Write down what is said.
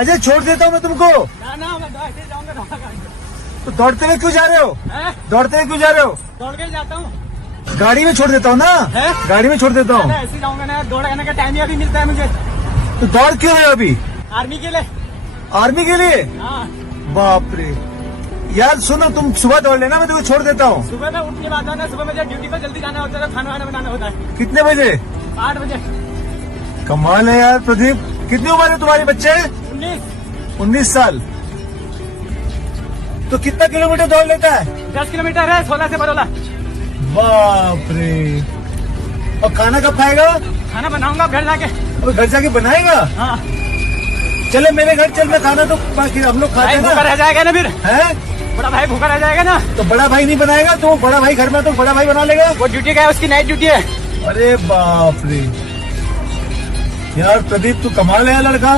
अजय छोड़ देता हूँ मैं तुमको। ना मैं ऐसे जाऊंगा। तो दौड़ते हुए क्यों जा रहे हो? दौड़ते हुए क्यों जा रहे हो? दौड़ के जाता हूँ। गाड़ी में छोड़ देता हूँ ना, गाड़ी में छोड़ देता हूँ। ऐसे जाऊंगा ना, दौड़ करने का टाइम ही अभी मिलता है मुझे। तो दौड़ क्यों रहे हो अभी? आर्मी के लिए। आर्मी के लिए? हाँ। बाप रे यार, सुनो तुम सुबह दौड़ लेना, मैं तुमको छोड़ देता हूँ। सुबह में उठने बाद ना, सुबह मुझे ड्यूटी पर जल्दी जाना होता है, खाना वाना बनाना होता है। कितने बजे? 8 बजे। कमाल है यार प्रदीप। कितनी उम्र है तुम्हारे बच्चे? 19 साल। तो कितना किलोमीटर दौड़ लेता है? 10 किलोमीटर है, 16 से बरोला। बाप रे। और खाना कब खाएगा? खाना बनाऊंगा घर जाके। और घर जाके बनाएगा? हाँ। चले मेरे घर चल, मैं खाना तो बाकी हम लोग खाते हैं भूखा रह जाएगा ना फिर। है? बड़ा भाई भूखा रह जाएगा ना। तो बड़ा भाई नहीं बनाएगा तो बड़ा भाई घर में, तो बड़ा भाई बना लेगा। वो ड्यूटी का है, उसकी नाइट ड्यूटी है। अरे बाप रे यार प्रदीप, तू कमाल है लड़का।